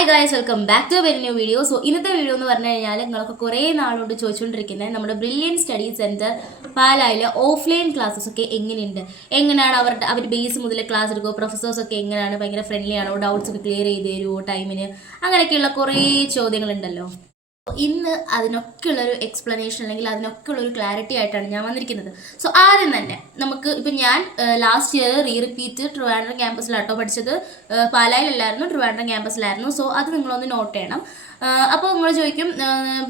Hi guys, welcome back to very new video. So ഇന്നത്തെ video എന്ന് പറഞ്ഞു കഴിഞ്ഞാൽ നിങ്ങളൊക്കെ കുറേ നാളുകൊണ്ട് ചോദിച്ചുകൊണ്ടിരിക്കുന്നത് നമ്മുടെ ബ്രില്യൻ സ്റ്റഡി സെൻറ്റർ പാലായിലെ ഓഫ്ലൈൻ ക്ലാസ്സസ് ഒക്കെ എങ്ങനെയാണ് അവർ ബേസ് മുതൽ ക്ലാസ് എടുക്കുമോ, പ്രൊഫസേഴ്സ് ഒക്കെ എങ്ങനെയാണ്, ഭയങ്കര ഫ്രണ്ട്ലി ആണോ, ഡൗട്ട്സ് ഒക്കെ ക്ലിയർ ചെയ്ത് തരുമോ ടൈമിന്, അങ്ങനെയൊക്കെയുള്ള കുറേ ചോദ്യങ്ങളുണ്ടല്ലോ. ഇന്ന് അതിനൊക്കെയുള്ളൊരു എക്സ്പ്ലനേഷൻ അല്ലെങ്കിൽ അതിനൊക്കെയുള്ളൊരു ക്ലാരിറ്റി ആയിട്ടാണ് ഞാൻ വന്നിരിക്കുന്നത്. സോ ആദ്യം തന്നെ നമുക്ക് ഇപ്പം ഞാൻ ലാസ്റ്റ് ഇയർ റിപ്പീറ്റ് ട്രിവാൻഡ്രം ക്യാമ്പസിലാട്ടോ പഠിച്ചത്. പാലായിലല്ലായിരുന്നു, ട്രിവാൻഡ്രം ക്യാമ്പസിലായിരുന്നു. സോ അത് നിങ്ങളൊന്ന് നോട്ട് ചെയ്യണം. അപ്പോൾ നിങ്ങൾ ചോദിക്കും,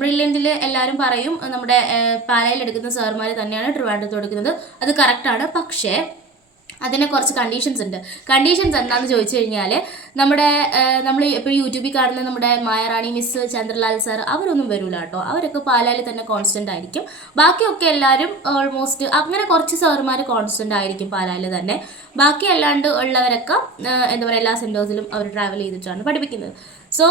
ബ്രില്യൻറ്റിൽ എല്ലാവരും പറയും നമ്മുടെ പാലായിൽ എടുക്കുന്ന സാറുമാർ തന്നെയാണ് ട്രിവാൻഡ്രത്ത് എടുക്കുന്നത്. അത് കറക്റ്റാണ്. പക്ഷേ അതിന് കുറച്ച് കണ്ടീഷൻസ് ഉണ്ട്. കണ്ടീഷൻസ് എന്താണെന്ന് ചോദിച്ചു കഴിഞ്ഞാൽ നമ്മൾ ഇപ്പോൾ യൂട്യൂബിൽ കാണുന്ന നമ്മുടെ മായറാണി മിസ്, ചന്ദ്രലാൽ സാർ, അവരൊന്നും വരില്ല കേട്ടോ. അവരൊക്കെ പാലായിൽ തന്നെ കോൺസ്റ്റൻ്റ് ആയിരിക്കും. ബാക്കിയൊക്കെ എല്ലാവരും ഓൾമോസ്റ്റ് അങ്ങനെ കുറച്ച് സാറുമാർ കോൺസ്റ്റൻ്റ് ആയിരിക്കും പാലായിൽ തന്നെ. ബാക്കി അല്ലാണ്ട് ഉള്ളവരൊക്കെ എന്താ പറയുക, എല്ലാ സെൻറ്റേഴ്സിലും അവർ ട്രാവൽ ചെയ്തിട്ടാണ് പഠിപ്പിക്കുന്നത്. സോ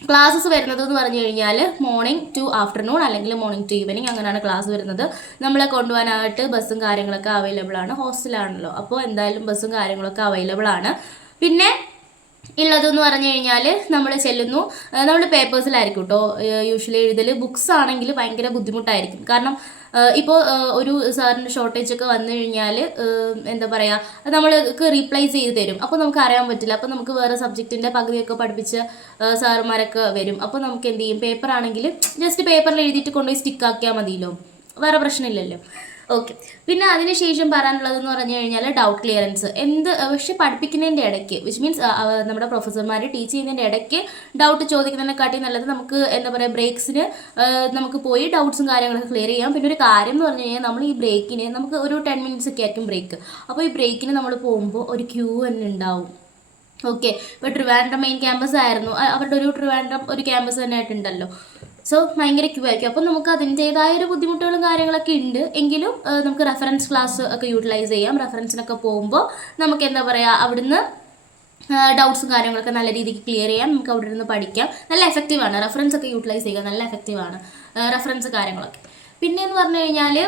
ക്ലാസ്സസ് വരുന്നത് എന്ന് പറഞ്ഞു കഴിഞ്ഞാൽ മോർണിംഗ് ടു ആഫ്റ്റർനൂൺ അല്ലെങ്കിൽ മോർണിംഗ് ടു ഈവനിങ് അങ്ങനെയാണ് ക്ലാസ് വരുന്നത്. നമ്മളെ കൊണ്ടുപോകാനായിട്ട് ബസ്സും കാര്യങ്ങളൊക്കെ അവൈലബിൾ ആണ്. ഹോസ്റ്റലാണല്ലോ, അപ്പോൾ എന്തായാലും ബസ്സും കാര്യങ്ങളൊക്കെ അവൈലബിൾ ആണ്. പിന്നെ ഉള്ളതെന്ന് പറഞ്ഞു കഴിഞ്ഞാൽ നമ്മൾ ചെല്ലുന്നു, നമ്മൾ പേപ്പേഴ്സിലായിരിക്കും കേട്ടോ യൂഷ്വലി എഴുതൽ. ബുക്സ് ആണെങ്കിൽ ഭയങ്കര ബുദ്ധിമുട്ടായിരിക്കും. കാരണം ഇപ്പോൾ ഒരു സാറിൻ്റെ ഷോർട്ടേജ് ഒക്കെ വന്നു കഴിഞ്ഞാൽ എന്താ പറയുക, നമ്മൾക്ക് റീപ്ലേസ് ചെയ്ത് തരും. അപ്പോൾ നമുക്ക് അറിയാൻ പറ്റില്ല. അപ്പോൾ നമുക്ക് വേറെ സബ്ജക്റ്റിൻ്റെ പകുതിയൊക്കെ പഠിപ്പിച്ച സാറുമാരൊക്കെ വരും. അപ്പോൾ നമുക്ക് എന്ത് ചെയ്യും, പേപ്പർ ആണെങ്കിൽ ജസ്റ്റ് പേപ്പറിൽ എഴുതിയിട്ട് കൊണ്ടുപോയി സ്റ്റിക്കാക്കിയാൽ മതിയല്ലോ, വേറെ പ്രശ്നമില്ലല്ലോ. ഓക്കെ. പിന്നെ അതിനുശേഷം പറയാനുള്ളതെന്ന് പറഞ്ഞു കഴിഞ്ഞാൽ ഡൗട്ട് ക്ലിയറൻസ്. പക്ഷെ പഠിപ്പിക്കുന്നതിൻ്റെ ഇടയ്ക്ക്, വിച്ച് മീൻസ് നമ്മുടെ പ്രൊഫസർമാർ ടീച്ച് ചെയ്യുന്നതിൻ്റെ ഇടയ്ക്ക് ഡൗട്ട് ചോദിക്കുന്നതിനെക്കാട്ടി നല്ലത് നമുക്ക് എന്താ പറയുക, ബ്രേക്സിന് നമുക്ക് പോയി ഡൗട്ട്സും കാര്യങ്ങളൊക്കെ ക്ലിയർ ചെയ്യാം. പിന്നെ ഒരു കാര്യം എന്ന് പറഞ്ഞു കഴിഞ്ഞാൽ നമ്മൾ ഈ ബ്രേക്കിന് നമുക്ക് ഒരു 10 minutes ഒക്കെ ആയിരിക്കും ബ്രേക്ക്. അപ്പോൾ ഈ ബ്രേക്കിന് നമ്മൾ പോകുമ്പോൾ ഒരു ക്യൂ തന്നെ ഉണ്ടാവും. ഓക്കെ. ഇപ്പോൾ ട്രിവാൻഡ്രം മെയിൻ ക്യാമ്പസ് ആയിരുന്നു, അവരുടെ ഒരു ട്രിവാൻഡ്രം ഒരു ക്യാമ്പസ് തന്നെ ആയിട്ടുണ്ടല്ലോ. സോ ഭയങ്കര ക്യൂ ആയിരിക്കും. അപ്പോൾ നമുക്ക് അതിൻ്റേതായൊരു ബുദ്ധിമുട്ടുകളും കാര്യങ്ങളൊക്കെ ഉണ്ട്. എങ്കിലും നമുക്ക് റെഫറൻസ് ക്ലാസ് ഒക്കെ യൂട്ടിലൈസ് ചെയ്യാം. റെഫറൻസിനൊക്കെ പോകുമ്പോൾ നമുക്ക് എന്താ പറയുക, അവിടുന്ന് ഡൗട്ട്സും കാര്യങ്ങളൊക്കെ നല്ല രീതിക്ക് ക്ലിയർ ചെയ്യാം. നമുക്ക് അവിടെ നിന്ന് പഠിക്കാം. നല്ല എഫക്റ്റീവാണ്. റെഫറൻസ് ഒക്കെ യൂട്ടിലൈസ് ചെയ്യുക നല്ല എഫക്റ്റീവാണ് റെഫറൻസ് കാര്യങ്ങളൊക്കെ. പിന്നെ എന്ന് പറഞ്ഞു കഴിഞ്ഞാൽ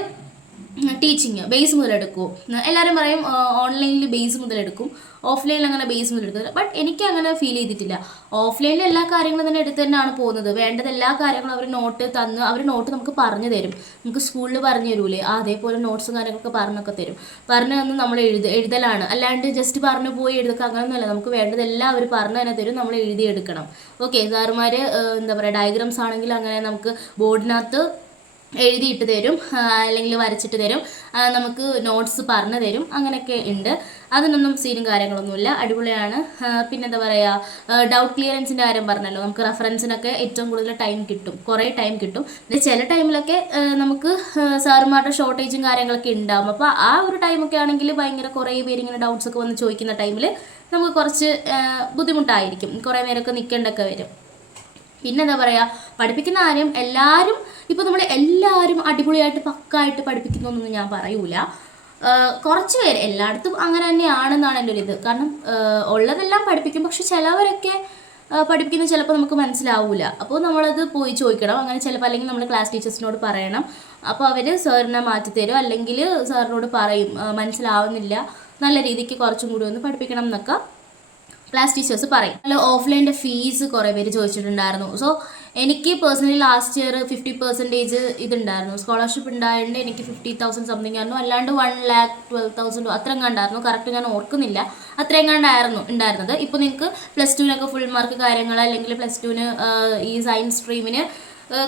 ടീച്ചിങ് ബേസ് മുതലെടുക്കും. എല്ലാവരും പറയും ഓൺലൈനിൽ ബേസ് മുതലെടുക്കും, ഓഫ്ലൈനിൽ അങ്ങനെ ബേസ് മുതലെടുക്കില്ല. ബട്ട് എനിക്ക് അങ്ങനെ ഫീൽ ചെയ്തിട്ടില്ല. ഓഫ്ലൈനിൽ എല്ലാ കാര്യങ്ങളും തന്നെ എടുത്ത് തന്നെയാണ് പോകുന്നത്. വേണ്ടത് എല്ലാ കാര്യങ്ങളും അവർ നോട്ട് തന്ന്, അവർ നോട്ട് നമുക്ക് പറഞ്ഞു തരും. നമുക്ക് സ്കൂളിൽ പറഞ്ഞു തരൂലേ, അതേപോലെ നോട്ട്സും കാര്യങ്ങളൊക്കെ പറഞ്ഞൊക്കെ തരും. പറഞ്ഞു തന്ന് നമ്മൾ എഴുതലാണ്. അല്ലാണ്ട് ജസ്റ്റ് പറഞ്ഞു പോയി എഴുതുക അങ്ങനെയൊന്നുമല്ല. നമുക്ക് വേണ്ടതെല്ലാം അവർ പറഞ്ഞു തന്നെ തരും, നമ്മൾ എഴുതിയെടുക്കണം. ഓക്കെ. സാറുമാർ എന്താ പറയുക, ഡയഗ്രാംസ് ആണെങ്കിൽ അങ്ങനെ നമുക്ക് ബോർഡിനകത്ത് എഴുതിയിട്ട് തരും, അല്ലെങ്കിൽ വരച്ചിട്ട് തരും, നമുക്ക് നോട്ട്സ് പറഞ്ഞു തരും. അങ്ങനെയൊക്കെ ഉണ്ട്. അതിനൊന്നും സീനും കാര്യങ്ങളൊന്നുമില്ല, അടിപൊളിയാണ്. പിന്നെന്താ പറയുക, ഡൗട്ട് ക്ലിയറൻസിൻ്റെ കാര്യം പറഞ്ഞല്ലോ, നമുക്ക് റെഫറൻസിനൊക്കെ ഏറ്റവും കൂടുതൽ ടൈം കിട്ടും, കുറേ ടൈം കിട്ടും. പിന്നെ ചില ടൈമിലൊക്കെ നമുക്ക് സാറുമാരുടെ ഷോർട്ടേജും കാര്യങ്ങളൊക്കെ ഉണ്ടാകും. അപ്പോൾ ആ ഒരു ടൈമൊക്കെ ആണെങ്കിൽ ഭയങ്കര കുറേ പേര് ഇങ്ങനെ ഡൗട്ട്സ് ഒക്കെ വന്ന് ചോദിക്കുന്ന ടൈമിൽ നമുക്ക് കുറച്ച് ബുദ്ധിമുട്ടായിരിക്കും, കുറേ നേരമൊക്കെ നിൽക്കേണ്ടൊക്കെ വരും. പിന്നെന്താ പറയുക, പഠിപ്പിക്കുന്ന കാര്യം എല്ലാവരും ഇപ്പോൾ നമ്മൾ എല്ലാവരും അടിപൊളിയായിട്ട് പക്കായിട്ട് പഠിപ്പിക്കുന്നൊന്നും ഞാൻ പറയൂല. കുറച്ച് പേര്, എല്ലായിടത്തും അങ്ങനെ തന്നെയാണെന്നാണ് എൻ്റെ ഒരു ഇത്. കാരണം ഉള്ളതെല്ലാം പഠിപ്പിക്കും, പക്ഷെ ചിലവരൊക്കെ പഠിപ്പിക്കുന്നത് ചിലപ്പോൾ നമുക്ക് മനസ്സിലാവില്ല. അപ്പോൾ നമ്മളത് പോയി ചോദിക്കണം. അങ്ങനെ ചിലപ്പോൾ അല്ലെങ്കിൽ നമ്മൾ ക്ലാസ് ടീച്ചേഴ്സിനോട് പറയണം. അപ്പോൾ അവർ സാറിനെ മാറ്റിത്തരും, അല്ലെങ്കിൽ സാറിനോട് പറയും മനസ്സിലാവുന്നില്ല, നല്ല രീതിക്ക് കുറച്ചും കൂടി ഒന്ന് പഠിപ്പിക്കണം എന്നൊക്കെ ക്ലാസ് ടീച്ചേഴ്സ് പറയും. അല്ല, ഓഫ്ലൈൻ്റെ ഫീസ് കുറേ പേര് ചോദിച്ചിട്ടുണ്ടായിരുന്നു. സോ എനിക്ക് പേഴ്സണലി ലാസ്റ്റ് ഇയർ 50% ഇതുണ്ടായിരുന്നു, സ്കോളർഷിപ്പ് ഉണ്ടായതുകൊണ്ട് എനിക്ക് 50,000 സംതിങ് ആയിരുന്നു. അല്ലാണ്ട് 1,12,000 അത്രയും കണ്ടായിരുന്നു. കറക്റ്റ് ഞാൻ ഓർക്കുന്നില്ല, അത്രയും കണ്ടായിരുന്നു ഉണ്ടായിരുന്നത്. ഇപ്പോൾ നിങ്ങൾക്ക് +2 ഫുൾ മാർക്ക് കാര്യങ്ങൾ, അല്ലെങ്കിൽ +2 ഈ സയൻസ് സ്ട്രീമിന്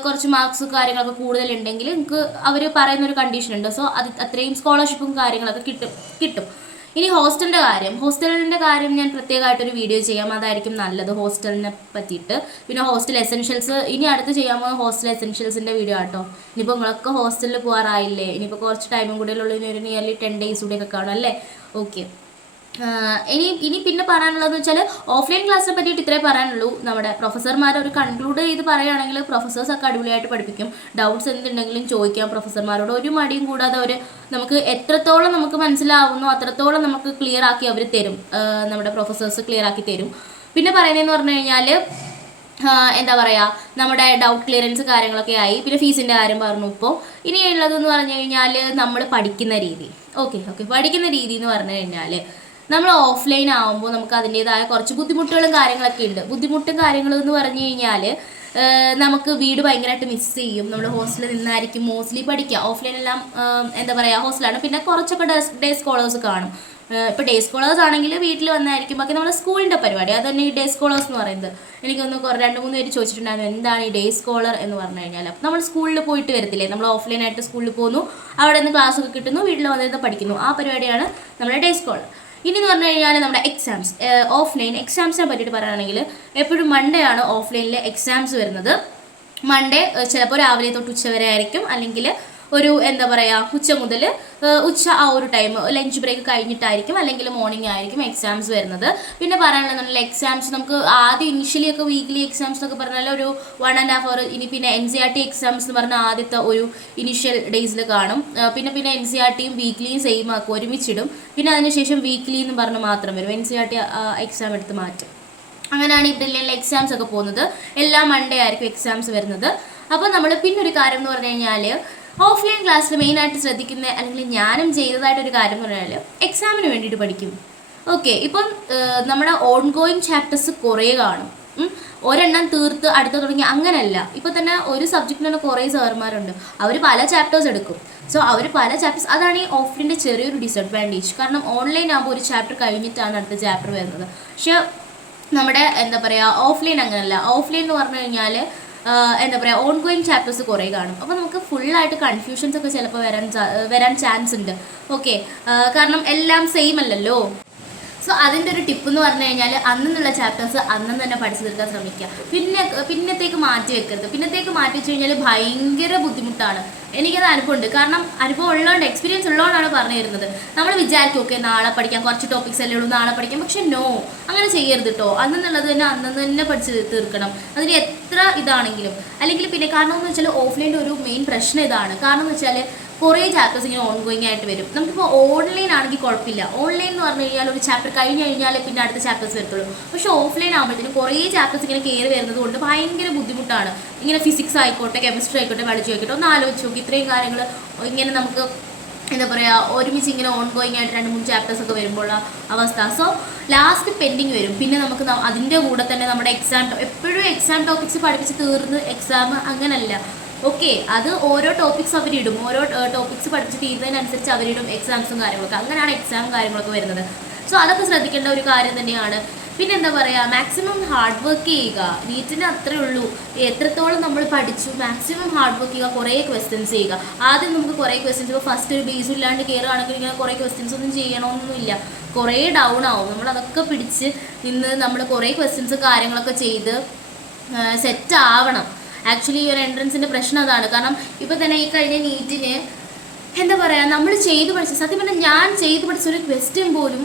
കുറച്ച് മാർക്സ് കാര്യങ്ങളൊക്കെ കൂടുതലുണ്ടെങ്കിൽ നിങ്ങൾക്ക് അവർ പറയുന്നൊരു കണ്ടീഷൻ ഉണ്ട്. സോ അത്രയും സ്കോളർഷിപ്പും കാര്യങ്ങളൊക്കെ കിട്ടും. ഇനി ഹോസ്റ്റലിൻ്റെ കാര്യം ഞാൻ പ്രത്യേകമായിട്ടൊരു വീഡിയോ ചെയ്യാം, അതായിരിക്കും നല്ലത് ഹോസ്റ്റലിനെ പറ്റിയിട്ട്. പിന്നെ ഹോസ്റ്റൽ എസെൻഷ്യൽസ് ഇനി അടുത്ത് ചെയ്യാൻ പോകുന്ന ഹോസ്റ്റൽ എസെൻഷ്യൽസിൻ്റെ വീഡിയോ ആട്ടോ. ഇനിയിപ്പോൾ നിങ്ങളൊക്കെ ഹോസ്റ്റലിൽ പോകാറായില്ലേ, ഇനിയിപ്പോൾ കുറച്ച് ടൈമും കൂടെ ഉള്ളൂ, ഇനി ഒരു നിയർലി 10 days കൂടെയൊക്കെ കാണും അല്ലേ. ഓക്കെ. ഇനി പിന്നെ പറയാനുള്ളതെന്ന് വെച്ചാൽ ഓഫ്ലൈൻ ക്ലാസ്സിനെ പറ്റിയിട്ട് ഇത്രേ പറയാനുള്ളൂ. നമ്മുടെ പ്രൊഫസർമാർ ഒരു കൺക്ലൂഡ് ചെയ്ത് പറയുകയാണെങ്കിൽ പ്രൊഫസേഴ്സൊക്കെ അടിപൊളിയായിട്ട് പഠിപ്പിക്കും. ഡൗട്ട്സ് എന്തുണ്ടെങ്കിലും ചോദിക്കാം പ്രൊഫസർമാരോട്, ഒരു മടിയും കൂടാതെ അവർ നമുക്ക് എത്രത്തോളം നമുക്ക് മനസ്സിലാവുന്നു അത്രത്തോളം നമുക്ക് ക്ലിയർ ആക്കി അവർ തരും, നമ്മുടെ പ്രൊഫസേഴ്സ് ക്ലിയർ ആക്കി തരും. പിന്നെ പറയുന്നതെന്ന് പറഞ്ഞു കഴിഞ്ഞാൽ എന്താ പറയുക, നമ്മുടെ ഡൗട്ട് ക്ലിയറൻസ് കാര്യങ്ങളൊക്കെ ആയി. പിന്നെ ഫീസിൻ്റെ കാര്യം പറഞ്ഞു. ഇപ്പോൾ ഇനിയുള്ളതെന്ന് പറഞ്ഞു കഴിഞ്ഞാൽ നമ്മൾ പഠിക്കുന്ന രീതി. ഓക്കെ പഠിക്കുന്ന രീതി എന്ന് പറഞ്ഞു കഴിഞ്ഞാൽ നമ്മൾ ഓഫ്ലൈൻ ആകുമ്പോൾ നമുക്ക് അതിൻ്റെതായ കുറച്ച് ബുദ്ധിമുട്ടുകളും കാര്യങ്ങളൊക്കെ ഉണ്ട്. ബുദ്ധിമുട്ടും കാര്യങ്ങളും എന്ന് പറഞ്ഞു കഴിഞ്ഞാൽ നമുക്ക് വീട് ഭയങ്കരമായിട്ട് മിസ് ചെയ്യും. നമ്മൾ ഹോസ്റ്റലിൽ നിന്നായിരിക്കും മോസ്റ്റ്ലി പഠിക്കുക. ഓഫ്ലൈൻ എല്ലാം എന്താ പറയുക ഹോസ്റ്റലാണ്. പിന്നെ കുറച്ചൊക്കെ ഡേ സ്കോളേഴ്സ് കാണും. ഇപ്പോൾ ഡേ സ്കോളേഴ്സ് ആണെങ്കിൽ വീട്ടിൽ വന്നായിരിക്കും. ബാക്കി നമ്മുടെ സ്കൂളിൻ്റെ പരിപാടി അത് തന്നെ ഈ ഡേ സ്കോളേഴ്സ് എന്ന് പറയുന്നത്. എനിക്കൊന്ന് 2-3 പേര് ചോദിച്ചിട്ടുണ്ടായിരുന്നു എന്താണ് ഈ ഡേ സ്കോളർ എന്ന് പറഞ്ഞു കഴിഞ്ഞാൽ. അപ്പോൾ നമ്മൾ സ്കൂളിൽ പോയിട്ട് വരത്തില്ലേ, നമ്മൾ ഓഫ്ലൈനായിട്ട് സ്കൂളിൽ പോകുന്നു, അവിടെ നിന്ന് ക്ലാസ്സൊക്കെ കിട്ടുന്നു, വീട്ടിൽ വന്നിരുന്ന് പഠിക്കുന്നു. ആ പരിപാടിയാണ് നമ്മുടെ ഡേ സ്കോളർ. ഇനി എന്ന് പറഞ്ഞു കഴിഞ്ഞാൽ നമ്മുടെ എക്സാംസ്, ഓഫ്ലൈൻ എക്സാംസിനെ പറ്റിയിട്ട് പറയുകയാണെങ്കിൽ എപ്പോഴും മൺഡേ ആണ് ഓഫ്ലൈനിലെ എക്സാംസ് വരുന്നത്. മൺഡേ ചിലപ്പോൾ രാവിലെ തൊട്ട് ഉച്ച വരെ ആയിരിക്കും, അല്ലെങ്കിൽ ഒരു എന്താ പറയുക ഉച്ച മുതൽ ഉച്ച ആ ഒരു ടൈം ലഞ്ച് ബ്രേക്ക് കഴിഞ്ഞിട്ടായിരിക്കും, അല്ലെങ്കിൽ മോർണിംഗ് ആയിരിക്കും എക്സാംസ് വരുന്നത്. പിന്നെ പറയാനുള്ളതെന്നുള്ള എക്സാംസ് നമുക്ക് ആദ്യം ഇനിഷ്യലി ഒക്കെ വീക്ക്ലി എക്സാംസ് എന്നൊക്കെ പറഞ്ഞാൽ ഒരു 1.5 hour. ഇനി പിന്നെ NCERT എക്സാംസ് എന്ന് പറഞ്ഞാൽ ആദ്യത്തെ ഒരു ഇനിഷ്യൽ ഡേയ്സിൽ കാണും. പിന്നെ NCERTയും വീക്ക്ലിയും സെയിം ആക്കും, ഒരുമിച്ചിടും. പിന്നെ അതിനുശേഷം വീക്ക്ലി എന്ന് പറഞ്ഞ് മാത്രം വരും, NCERT എക്സാം എടുത്ത് മാറ്റും. അങ്ങനെയാണ് ഈ ബ്രില്യൻ്റിലെ എക്സാംസ് ഒക്കെ പോകുന്നത്. എല്ലാ മൺഡേ ആയിരിക്കും എക്സാംസ് വരുന്നത്. അപ്പോൾ നമ്മൾ പിന്നൊരു കാര്യം എന്ന് പറഞ്ഞു കഴിഞ്ഞാൽ ഓഫ്ലൈൻ ക്ലാസ്സിൽ മെയിനായിട്ട് ശ്രദ്ധിക്കുന്ന, അല്ലെങ്കിൽ ഞാനും ചെയ്തതായിട്ടൊരു കാര്യം എന്ന് പറഞ്ഞാൽ എക്സാമിന് വേണ്ടിയിട്ട് പഠിക്കും. ഓക്കെ, ഇപ്പം നമ്മുടെ ഓൺ ഗോയിങ് ചാപ്റ്റേഴ്സ് കുറേ കാണും. ഒരെണ്ണം തീർത്ത് അടുത്ത തുടങ്ങി അങ്ങനെയല്ല. ഇപ്പോൾ തന്നെ ഒരു സബ്ജക്റ്റിന് തന്നെ കുറേ സാർമാരുണ്ട്, അവർ പല ചാപ്റ്റേഴ്സ് എടുക്കും. സോ അവർ പല ചാപ്റ്റേഴ്സ്, അതാണ് ഈ ഓഫ്ലൈൻ്റെ ചെറിയൊരു ഡിസഡ്വാൻറ്റേജ്. കാരണം ഓൺലൈൻ ആകുമ്പോൾ ഒരു ചാപ്റ്റർ കഴിഞ്ഞിട്ടാണ് അടുത്ത ചാപ്റ്റർ വരുന്നത്. പക്ഷെ നമ്മുടെ എന്താ പറയുക ഓഫ്ലൈൻ അങ്ങനെയല്ല. ഓഫ്ലൈൻ എന്ന് പറഞ്ഞു കഴിഞ്ഞാൽ എന്താ പറയുക ഓൺ ഗോയിങ് ചാപ്റ്റേഴ്സ് കുറേ കാണും. അപ്പോൾ നമുക്ക് ഫുള്ളായിട്ട് കൺഫ്യൂഷൻസ് ഒക്കെ ചിലപ്പോൾ വരാൻ ചാൻസ് ഉണ്ട്. ഓക്കെ, കാരണം എല്ലാം സെയിം അല്ലല്ലോ. സോ അതിൻ്റെ ഒരു ടിപ്പ് എന്ന് പറഞ്ഞു കഴിഞ്ഞാൽ അന്നുള്ള ചാപ്റ്റേഴ്സ് അന്നും തന്നെ പഠിച്ചു തീർക്കാൻ ശ്രമിക്കുക. പിന്നത്തേക്ക് മാറ്റി വെക്കരുത്. പിന്നത്തേക്ക് മാറ്റി വെച്ച് കഴിഞ്ഞാൽ ഭയങ്കര ബുദ്ധിമുട്ടാണ്. എനിക്കത് അനുഭവമുണ്ട്. കാരണം അനുഭവം ഉള്ളതുകൊണ്ട്, എക്സ്പീരിയൻസ് ഉള്ളതുകൊണ്ടാണ് പറഞ്ഞു തരുന്നത്. നമ്മൾ വിചാരിക്കും ഓക്കെ നാളെ പഠിക്കാം, കുറച്ച് ടോപ്പിക്സ് അല്ലേ ഉള്ളൂ, നാളെ പഠിക്കാം. പക്ഷെ നോ, അങ്ങനെ ചെയ്യരുത് കേട്ടോ. അന്നുള്ളത് തന്നെ അന്നു തന്നെ പഠിച്ച് തീർക്കണം, അതിന് എത്ര ഇതാണെങ്കിലും. അല്ലെങ്കിൽ പിന്നെ കാരണം എന്ന് വെച്ചാൽ ഓഫ്ലൈൻ്റെ ഒരു മെയിൻ പ്രശ്നം ഇതാണ്. കാരണം എന്ന് വെച്ചാൽ കുറേ ചാപ്റ്റേഴ്സ് ഇങ്ങനെ ഓൺ ഗോയിങ് ആയിട്ട് വരും. നമുക്കിപ്പോൾ ഓൺലൈൻ ആണെങ്കിൽ കുഴപ്പമില്ല. ഓൺലൈൻ എന്ന് പറഞ്ഞു കഴിഞ്ഞാൽ ഒരു ചാപ്റ്റർ കഴിഞ്ഞ് കഴിഞ്ഞാൽ പിന്നെ അടുത്ത ചാപ്റ്റേഴ്സ് വരത്തുള്ളൂ. പക്ഷേ ഓഫ്ലൈൻ ആകുമ്പോഴത്തേനും കുറേ ചാപ്റ്റേഴ്സ് ഇങ്ങനെ കയറി വരുന്നത് കൊണ്ട് ഭയങ്കര ബുദ്ധിമുട്ടാണ്. ഇങ്ങനെ ഫിസിക്സ് ആയിക്കോട്ടെ, കെമിസ്ട്രി ആയിക്കോട്ടെ, ബയോളജി ആയിക്കോട്ടെ, ഒന്ന് ആലോചിച്ച് നോക്കി. ഇത്രയും കാര്യങ്ങൾ ഇങ്ങനെ നമുക്ക് എന്താ പറയുക ഒരുമിച്ച് ഇങ്ങനെ ഓൺ ഗോയിങ് ആയിട്ട് 2-3 ചാപ്റ്റേഴ്സ് ഒക്കെ വരുമ്പോൾ അവസ്ഥ. സോ ലാസ്റ്റ് പെൻഡിങ് വരും. പിന്നെ നമുക്ക് അതിൻ്റെ കൂടെ തന്നെ നമ്മുടെ എപ്പോഴും എക്സാം ടോപ്പിക്സ് പഠിപ്പിച്ച് തീർന്ന് എക്സാം അങ്ങനല്ല. ഓക്കെ, അത് ഓരോ ടോപ്പിക്സ് അവരിടും, ഓരോ ടോപ്പിക്സ് പഠിച്ച് തീരുന്നതിനനുസരിച്ച് അവരിടും എക്സാംസും കാര്യങ്ങളൊക്കെ. അങ്ങനെയാണ് എക്സാം കാര്യങ്ങളൊക്കെ വരുന്നത്. സോ അതൊക്കെ ശ്രദ്ധിക്കേണ്ട ഒരു കാര്യം തന്നെയാണ്. പിന്നെ എന്താ പറയുക മാക്സിമം ഹാർഡ് വർക്ക് ചെയ്യുക. നീറ്റിന് അത്രേ ഉള്ളൂ. എത്രത്തോളം നമ്മൾ പഠിച്ചു മാക്സിമം ഹാർഡ് വർക്ക് ചെയ്യുക, കുറേ ക്വസ്റ്റ്യൻസ് ചെയ്യുക. ആദ്യം നമുക്ക് കുറേ ക്വസ്റ്റ്യൻസ്, ഇപ്പോൾ ഫസ്റ്റ് ഒരു ബേസും ഇല്ലാണ്ട് കയറുകയാണെങ്കിൽ ഇങ്ങനെ കുറേ ക്വസ്റ്റ്യൻസ് ഒന്നും ചെയ്യണമെന്നൊന്നുമില്ല. കുറേ ഡൗൺ ആവും. നമ്മളതൊക്കെ പിടിച്ച് നിന്ന് നമ്മൾ കുറേ ക്വസ്റ്റ്യൻസ് കാര്യങ്ങളൊക്കെ ചെയ്ത് സെറ്റ് ആവണം. ആക്ച്വലി ഈ ഒരു എൻട്രൻസിൻ്റെ പ്രശ്നം അതാണ്. കാരണം ഇപ്പോൾ തന്നെ ഈ കഴിഞ്ഞ നീറ്റിന് എന്താ പറയുക നമ്മൾ ചെയ്ത് പഠിച്ച, സത്യം പറഞ്ഞാൽ ഞാൻ ചെയ്ത് പഠിച്ചൊരു ക്വസ്റ്റ്യൻ പോലും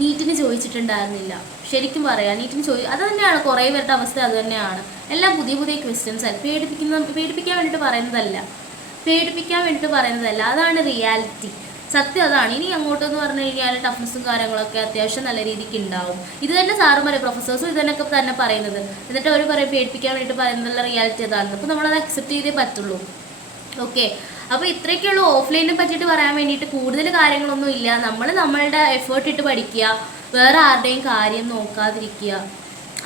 നീറ്റിന് ചോദിച്ചിട്ടുണ്ടായിരുന്നില്ല. ശരിക്കും പറയാം, നീറ്റിന് അത് തന്നെയാണ് കുറേ പേരുടെ അവസ്ഥ. അത് തന്നെയാണ് എല്ലാം പുതിയ പുതിയ ക്വസ്റ്റ്യൻസ് അല്ല. പേടിപ്പിക്കാൻ വേണ്ടിയിട്ട് പറയുന്നതല്ല, അതാണ് റിയാലിറ്റി. സത്യം അതാണ്. ഇനി അങ്ങോട്ടെന്ന് പറഞ്ഞു കഴിഞ്ഞാൽ ടഫ്നെസ്സും കാര്യങ്ങളൊക്കെ അത്യാവശ്യം നല്ല രീതിക്ക് ഉണ്ടാവും. ഇത് തന്നെ സാറുമാരെ പ്രൊഫസേഴ്സും ഇതന്നൊക്കെ തന്നെ പറയുന്നത്. എന്നിട്ട് അവർ പേടിപ്പിക്കാൻ വേണ്ടിയിട്ട് പറയുന്നതുള്ള റിയാലിറ്റി അതാണ്. അപ്പോൾ നമ്മളത് അക്സെപ്റ്റ് ചെയ്തേ പറ്റുള്ളൂ. ഓക്കെ, അപ്പോൾ ഇത്രയൊക്കെയുള്ളൂ ഓഫ്ലൈനെ പറ്റിയിട്ട് പറയാൻ വേണ്ടിയിട്ട്. കൂടുതൽ കാര്യങ്ങളൊന്നും ഇല്ല. നമ്മൾ നമ്മളുടെ എഫേർട്ട് ഇട്ട് പഠിക്കുക, വേറെ ആരുടെയും കാര്യം നോക്കാതിരിക്കുക.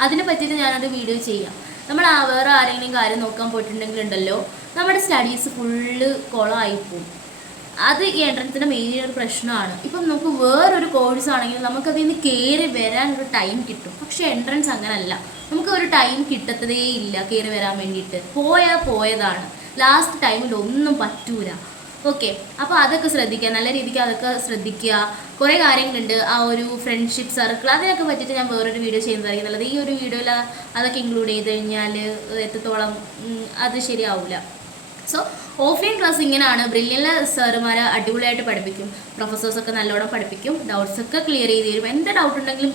അതിനെ പറ്റിയിട്ട് ഞാനൊരു വീഡിയോ ചെയ്യാം. നമ്മൾ വേറെ ആരെങ്കിലും കാര്യം നോക്കാൻ പോയിട്ടുണ്ടെങ്കിലുണ്ടല്ലോ നമ്മുടെ സ്റ്റഡീസ് ഫുള്ള് കുളമായിപ്പോവും. അത് ഈ എൻട്രൻസിൻ്റെ മെയിൻ ഒരു പ്രശ്നമാണ്. ഇപ്പം നമുക്ക് വേറൊരു കോഴ്സ് ആണെങ്കിൽ നമുക്കതിൽ നിന്ന് കയറി വരാനൊരു ടൈം കിട്ടും. പക്ഷേ എൻട്രൻസ് അങ്ങനല്ല, നമുക്ക് ഒരു ടൈം കിട്ടത്തതേ ഇല്ല കയറി വരാൻ വേണ്ടിയിട്ട്. പോയതാണ്, ലാസ്റ്റ് ടൈമിൽ ഒന്നും പറ്റൂല. ഓക്കെ, അപ്പോൾ അതൊക്കെ ശ്രദ്ധിക്കുക, നല്ല രീതിക്ക് അതൊക്കെ ശ്രദ്ധിക്കുക. കുറേ കാര്യങ്ങളുണ്ട്. ആ ഒരു ഫ്രണ്ട്ഷിപ്പ് സർക്കിൾ അതിനൊക്കെ പറ്റിയിട്ട് ഞാൻ വേറൊരു വീഡിയോ ചെയ്യുന്നതായിരിക്കും നല്ലത്. ഈ ഒരു വീഡിയോയിൽ അതൊക്കെ ഇൻക്ലൂഡ് ചെയ്ത് കഴിഞ്ഞാൽ എത്രത്തോളം അത് ശരിയാവില്ല. സോ ഓഫ്ലൈൻ ക്ലാസ് ഇങ്ങനെയാണ്. ബ്രില്യൻ്റ് സാറുമാർ അടിപൊളിയായിട്ട് പഠിപ്പിക്കും, പ്രൊഫസേഴ്സൊക്കെ നല്ലോണം പഠിപ്പിക്കും, ഡൗട്ട്സൊക്കെ ക്ലിയർ ചെയ്ത് തരും. എന്ത് ഡൗട്ട് ഉണ്ടെങ്കിലും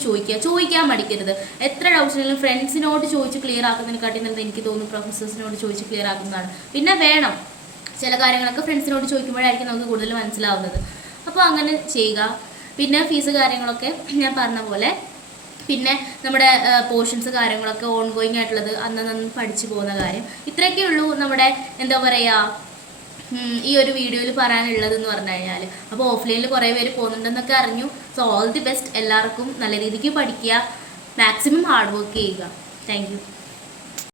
ചോദിക്കാൻ മടിക്കരുത്. എത്ര ഡൗട്ട്സ് ഉണ്ടെങ്കിലും ഫ്രണ്ട്സിനോട് ചോദിച്ച് ക്ലിയർ ആക്കുന്നതിനെക്കാട്ടി നല്ലത് എനിക്ക് തോന്നുന്നു പ്രൊഫസേഴ്സിനോട് ചോദിച്ച് ക്ലിയർ ആക്കുന്നതാണ്. പിന്നെ വേണം ചില കാര്യങ്ങളൊക്കെ ഫ്രണ്ട്സിനോട് ചോദിക്കുമ്പോഴായിരിക്കും നമുക്ക് കൂടുതൽ മനസ്സിലാവുന്നത്. അപ്പോൾ അങ്ങനെ ചെയ്യുക. പിന്നെ ഫീസ് കാര്യങ്ങളൊക്കെ ഞാൻ പറഞ്ഞ പോലെ, പിന്നെ നമ്മുടെ പോർഷൻസ് കാര്യങ്ങളൊക്കെ ഓൺ ഗോയിങ് ആയിട്ടുള്ളത് അന്ന് പഠിച്ചു പോകുന്ന കാര്യം. ഇത്രയൊക്കെ ഉള്ളൂ നമ്മുടെ എന്താ പറയുക ഈ ഒരു വീഡിയോയിൽ പറയാനുള്ളതെന്ന് പറഞ്ഞു കഴിഞ്ഞാൽ. അപ്പോൾ ഓഫ്ലൈനിൽ കുറേ പേര് പോകുന്നുണ്ടെന്നൊക്കെ അറിഞ്ഞു. സോ ഓൾ ദി ബെസ്റ്റ് എല്ലാവർക്കും. നല്ല രീതിക്ക് പഠിക്കുക, മാക്സിമം ഹാർഡ് വർക്ക് ചെയ്യുക. Thank you.